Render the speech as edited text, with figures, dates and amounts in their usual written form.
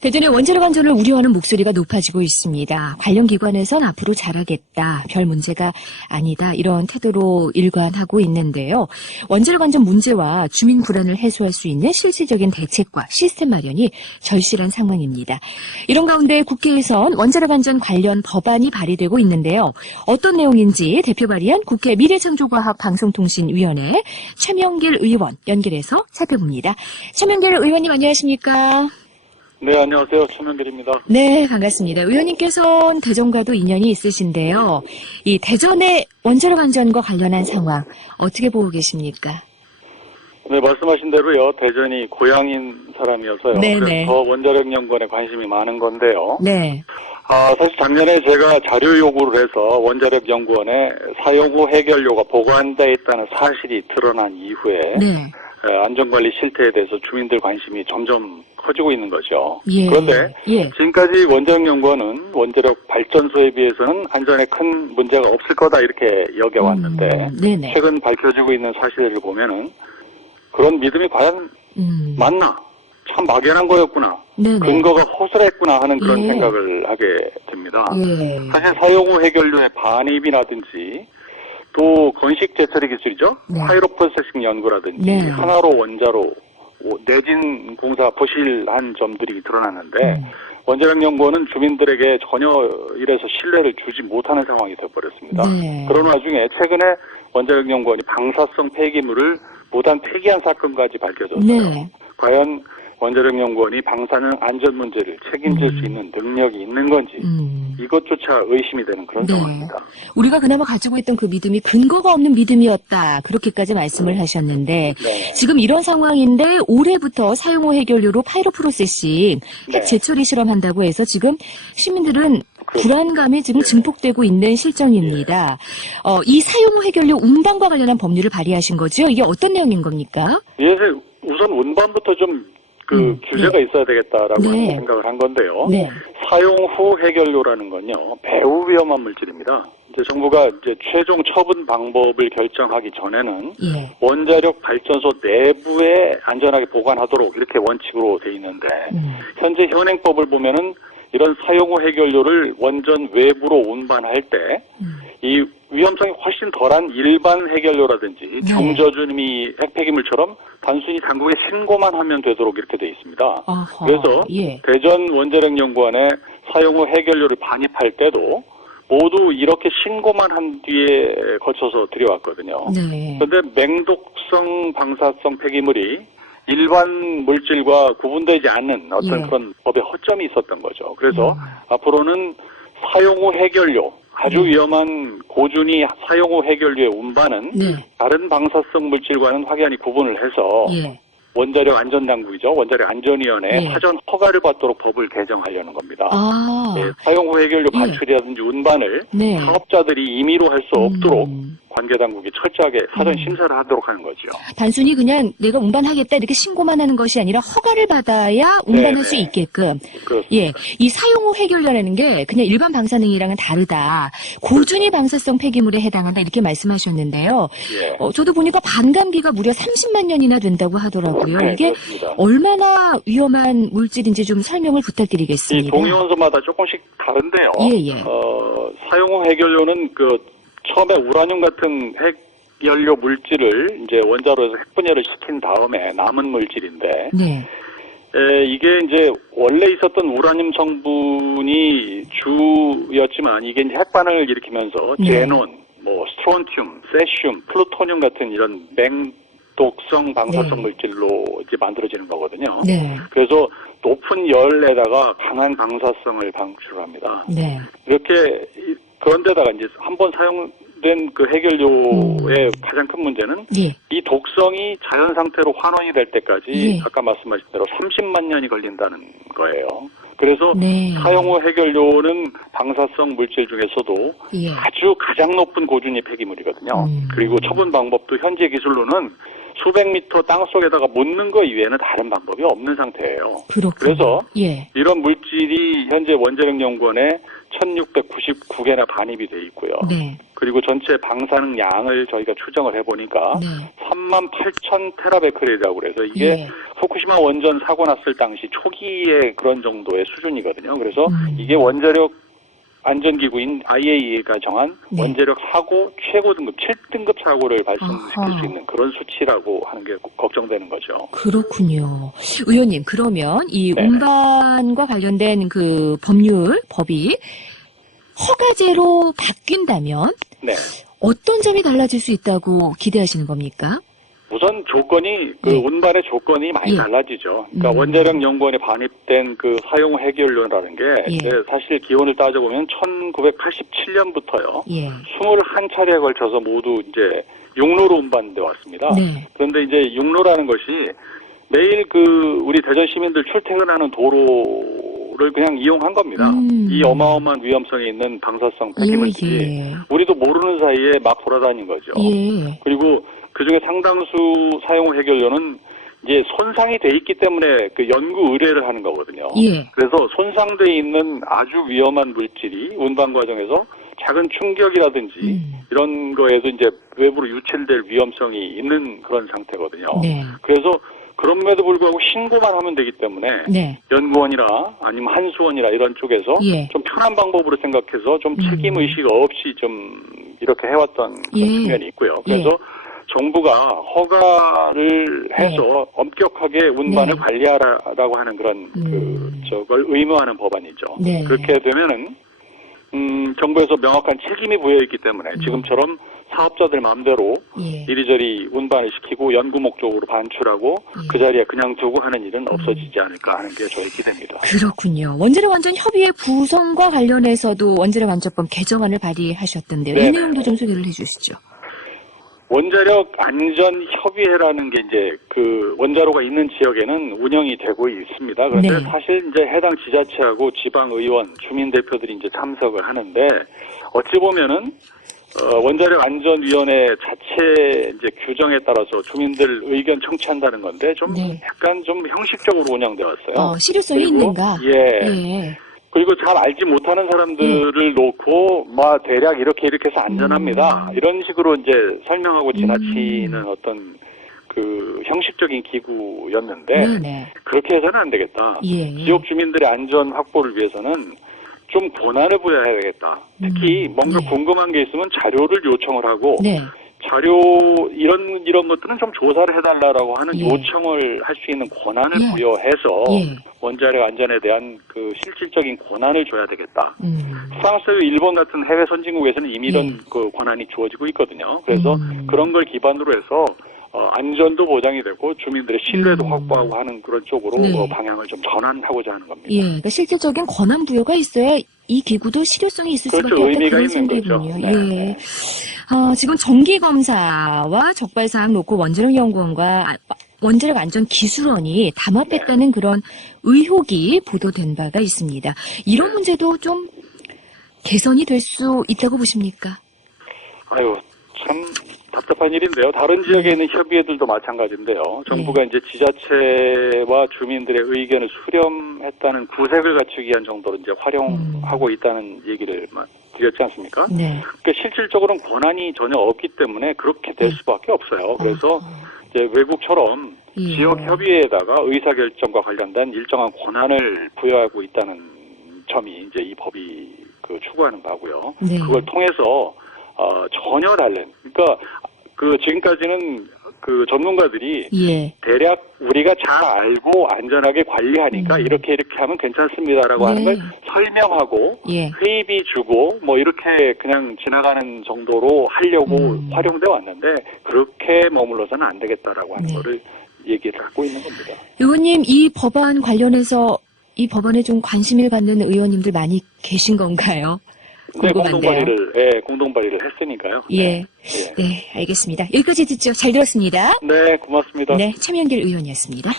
대전의 원자력 안전을 우려하는 목소리가 높아지고 있습니다. 관련 기관에선 앞으로 잘하겠다, 별 문제가 아니다 이런 태도로 일관하고 있는데요. 원자력 안전 문제와 주민 불안을 해소할 수 있는 실질적인 대책과 시스템 마련이 절실한 상황입니다. 이런 가운데 국회에선 원자력 안전 관련 법안이 발의되고 있는데요. 어떤 내용인지 대표 발의한 국회 미래창조과학방송통신위원회 최명길 의원 연결해서 살펴봅니다. 최명길 의원님 안녕하십니까? 네, 안녕하세요. 최명길입니다. 네, 반갑습니다. 의원님께서는 대전과도 인연이 있으신데요. 이 대전의 원자력 안전과 관련한 상황 어떻게 보고 계십니까? 네, 말씀하신 대로요. 대전이 고향인 사람이어서요. 네네. 그래서 더 원자력 연구원에 관심이 많은 건데요. 네. 사실 작년에 제가 자료 요구를 해서 원자력 연구원에 사용 후 해결료가 보관되어 있다는 사실이 드러난 이후에 네. 안전관리 실태에 대해서 주민들 관심이 점점 커지고 있는 거죠. 예. 그런데 예. 지금까지 원자력 연구원은 원자력 발전소에 비해서는 안전에 큰 문제가 없을 거다 이렇게 여겨왔는데 네네. 최근 밝혀지고 있는 사실을 보면은 그런 믿음이 과연 맞나? 참 막연한 거였구나. 네네. 근거가 허술했구나 하는 그런 예. 생각을 하게 됩니다. 예. 사실 사용 후 해결료의 반입이라든지 또 건식 재처리 기술이죠. 네. 파이로 프로세싱 연구라든지 네. 하나로 원자로 내진 공사 부실한 점들이 드러났는데 원자력 연구원은 주민들에게 전혀 이래서 신뢰를 주지 못하는 상황이 되어버렸습니다. 네. 그런 와중에 최근에 원자력 연구원이 방사성 폐기물을 무단 폐기한 사건까지 밝혀졌어요. 네. 과연 원자력 연구원이 방사능 안전 문제를 책임질 수 있는 능력이 있는 건지 이것조차 의심이 되는 그런 네. 상황입니다. 우리가 그나마 가지고 있던 그 믿음이 근거가 없는 믿음이었다. 그렇게까지 말씀을 하셨는데 네. 지금 이런 상황인데 올해부터 사용 후 해결료로 파이로 프로세싱 핵 네. 재처리 실험한다고 해서 지금 시민들은 불안감이 지금 증폭되고 있는 실정입니다. 이 사용 후 해결료 운반과 관련한 법률을 발의하신 거죠? 이게 어떤 내용인 겁니까? 예, 우선 운반부터 좀 규제가 있어야 되겠다라고 네. 생각을 한 건데요. 네. 사용 후 해결료라는 건요, 매우 위험한 물질입니다. 이제 정부가 이제 최종 처분 방법을 결정하기 전에는 예. 원자력 발전소 내부에 안전하게 보관하도록 이렇게 원칙으로 돼 있는데 현재 현행법을 보면은 이런 사용 후 해결료를 원전 외부로 운반할 때 이 위험성이 훨씬 덜한 일반 해결료라든지 중저준위 핵폐기물처럼 단순히 당국에 신고만 하면 되도록 이렇게 돼 있습니다. 어허, 그래서 예. 대전 원자력 연구원에 사용 후 해결료를 반입할 때도 모두 이렇게 신고만 한 뒤에 거쳐서 들여왔거든요. 네. 그런데 맹독성 방사성 폐기물이 일반 물질과 구분되지 않는 어떤 예. 그런 법의 허점이 있었던 거죠. 그래서 앞으로는 사용 후 해결료, 아주 위험한 고준위 사용 후 해결료의 운반은 네. 다른 방사성 물질과는 확연히 구분을 해서 예. 원자력 안전당국이죠. 원자력 안전위원회에 예. 사전 허가를 받도록 법을 개정하려는 겁니다. 아. 예, 사용 후 해결료 예. 반출이라든지 운반을 네. 사업자들이 임의로 할 수 없도록 관계당국이 철저하게 사전 심사를 하도록 하는 거죠. 단순히 그냥 내가 운반하겠다 이렇게 신고만 하는 것이 아니라 허가를 받아야 운반할 네네. 수 있게끔. 그렇습니다. 예, 이 사용 후 해결료라는 게 그냥 일반 방사능이랑은 다르다. 고준위 방사성 폐기물에 해당한다 이렇게 말씀하셨는데요. 예. 저도 보니까 반감기가 무려 30만 년이나 된다고 하더라고요. 네, 이게 그렇습니다. 얼마나 위험한 물질인지 좀 설명을 이 부탁드리겠습니다. 동위원소마다 조금씩 다른데요. 예. 사용 후 해결료는 처음에 우라늄 같은 핵연료 물질을 이제 원자로에서 핵분열을 시킨 다음에 남은 물질인데, 네. 이게 이제 원래 있었던 우라늄 성분이 주였지만 이게 이제 핵반응을 일으키면서 네. 제논, 스트론튬, 세슘, 플루토늄 같은 이런 맹독성 방사성 네. 물질로 이제 만들어지는 거거든요. 네. 그래서 높은 열에다가 강한 방사성을 방출합니다. 네. 이렇게 그런데다가 이제 한번 사용된 그 해결료의 가장 큰 문제는 예. 이 독성이 자연 상태로 환원이 될 때까지 예. 아까 말씀하신 대로 30만 년이 걸린다는 거예요. 그래서 네. 사용 후 해결료는 방사성 물질 중에서도 예. 아주 가장 높은 고준위 폐기물이거든요. 그리고 처분 방법도 현재 기술로는 수백 미터 땅 속에다가 묻는 거 이외에는 다른 방법이 없는 상태예요. 그렇군요. 그래서 예. 이런 물질이 현재 원자력 연구원에 1699개나 반입이 돼 있고요. 네. 그리고 전체 방사능 양을 저희가 추정을 해보니까 네. 38,000 테라베크렐이라고 그래서 이게 예. 후쿠시마 원전 사고 났을 당시 초기의 그런 정도의 수준이거든요. 그래서 이게 원자력 안전기구인 IAEA가 정한 네. 원자력 사고 최고 등급 7등급 사고를 발생시킬 수 있는 그런 수치라고 하는 게 걱정되는 거죠. 그렇군요. 의원님, 그러면 이 네네. 운반과 관련된 그 법이 허가제로 바뀐다면 네. 어떤 점이 달라질 수 있다고 기대하시는 겁니까? 우선 조건이 예. 운반의 조건이 많이 예. 달라지죠. 그러니까 원자력 연구원에 반입된 그 사용 해결료라는 게 예. 이제 사실 기원을 따져보면 1987년부터요. 예. 21차례에 걸쳐서 모두 이제 육로로 운반돼 왔습니다. 네. 그런데 이제 육로라는 것이 매일 우리 대전 시민들 출퇴근하는 도로를 그냥 이용한 겁니다. 이 어마어마한 위험성이 있는 방사성 폐기물들이 예. 우리도 모르는 사이에 막 돌아다닌 거죠. 예. 그리고 그중에 상당수 사용 해결료는 이제 손상이 돼 있기 때문에 그 연구 의뢰를 하는 거거든요. 예. 그래서 손상돼 있는 아주 위험한 물질이 운반 과정에서 작은 충격이라든지 이런 거에도 이제 외부로 유출될 위험성이 있는 그런 상태거든요. 네. 그래서 그럼에도 불구하고 신고만 하면 되기 때문에 네. 연구원이나 아니면 한수원이나 이런 쪽에서 예. 좀 편한 방법으로 생각해서 좀 책임 의식 없이 좀 이렇게 해왔던 그런 예. 측면이 있고요. 그래서 정부가 허가를 해서 엄격하게 운반을 네. 관리하라고 하는 그런 저걸 의무화하는 법안이죠. 네. 그렇게 되면은 정부에서 명확한 책임이 부여 있기 때문에 지금처럼 사업자들 마음대로 예. 이리저리 운반을 시키고 연구 목적으로 반출하고 그 자리에 그냥 두고 하는 일은 없어지지 않을까 하는 게 저의 기대입니다. 그렇군요. 원자력 안전 협의회 구성과 관련해서도 원자력 안전법 개정안을 발의하셨던데요. 이 네네. 내용도 좀 소개를 해주시죠. 원자력 안전 협의회라는 게 이제 그 원자로가 있는 지역에는 운영이 되고 있습니다. 그런데 네. 사실 이제 해당 지자체하고 지방 의원, 주민 대표들이 이제 참석을 하는데 어찌 보면은 원자력 안전위원회 자체 이제 규정에 따라서 주민들 의견 청취한다는 건데 좀 네. 약간 좀 형식적으로 운영돼 왔어요. 실효성이 그리고, 있는가? 예. 예. 그리고 잘 알지 못하는 사람들을 놓고 대략 이렇게 해서 안전합니다. 이런 식으로 이제 설명하고 지나치는 어떤 그 형식적인 기구였는데 네네. 그렇게 해서는 안 되겠다. 예. 지역 주민들의 안전 확보를 위해서는 좀 권한을 부여해야 되겠다. 특히 뭔가 네. 궁금한 게 있으면 자료를 요청을 하고 네. 자료 이런 것들은 좀 조사를 해달라라고 하는 예. 요청을 할 수 있는 권한을 예. 부여해서 예. 원자력 안전에 대한 그 실질적인 권한을 줘야 되겠다. 음. 프랑스, 일본 같은 해외 선진국에서는 이미 예. 이런 그 권한이 주어지고 있거든요. 그래서 그런 걸 기반으로 해서 안전도 보장이 되고 주민들의 신뢰도 확보하고 하는 그런 쪽으로 네. 방향을 좀 전환하고자 하는 겁니다. 예. 그러니까 실질적인 권한 부여가 있어야 이 기구도 실효성이 있을 그렇죠. 수밖에 없다. 의미가 그런 있는 거죠. 생각이군요. 네. 예. 지금 정기검사와 적발사항 놓고 원자력연구원과 원자력 안전기술원이 담합했다는 그런 의혹이 보도된 바가 있습니다. 이런 문제도 좀 개선이 될 수 있다고 보십니까? 아유, 참 답답한 일인데요. 다른 지역에 있는 협의회들도 마찬가지인데요. 정부가 이제 지자체와 주민들의 의견을 수렴했다는 구색을 갖추기 위한 정도로 이제 활용하고 있다는 얘기를 드렸지 않습니까? 네. 그러니까 실질적으로는 권한이 전혀 없기 때문에 그렇게 될 수밖에 없어요. 그래서 이제 외국처럼 예. 지역 협의회에다가 의사결정과 관련된 일정한 권한을 부여하고 있다는 점이 이제 이 법이 추구하는 바고요. 네. 그걸 통해서 전혀 다른, 그러니까 지금까지는 그 전문가들이 예. 대략 우리가 잘 알고 안전하게 관리하니까 이렇게 하면 괜찮습니다라고 하는 걸 설명하고 예. 회의비 주고 이렇게 그냥 지나가는 정도로 하려고 활용돼 왔는데 그렇게 머물러서는 안 되겠다라고 하는 거를 얘기를 하고 있는 겁니다. 의원님, 이 법안 관련해서 이 법안에 좀 관심을 갖는 의원님들 많이 계신 건가요? 네, 궁금한데요. 공동 발의를 했으니까요. 예. 네, 알겠습니다. 여기까지 듣죠. 잘 들었습니다. 네, 고맙습니다. 네, 차명길 의원이었습니다.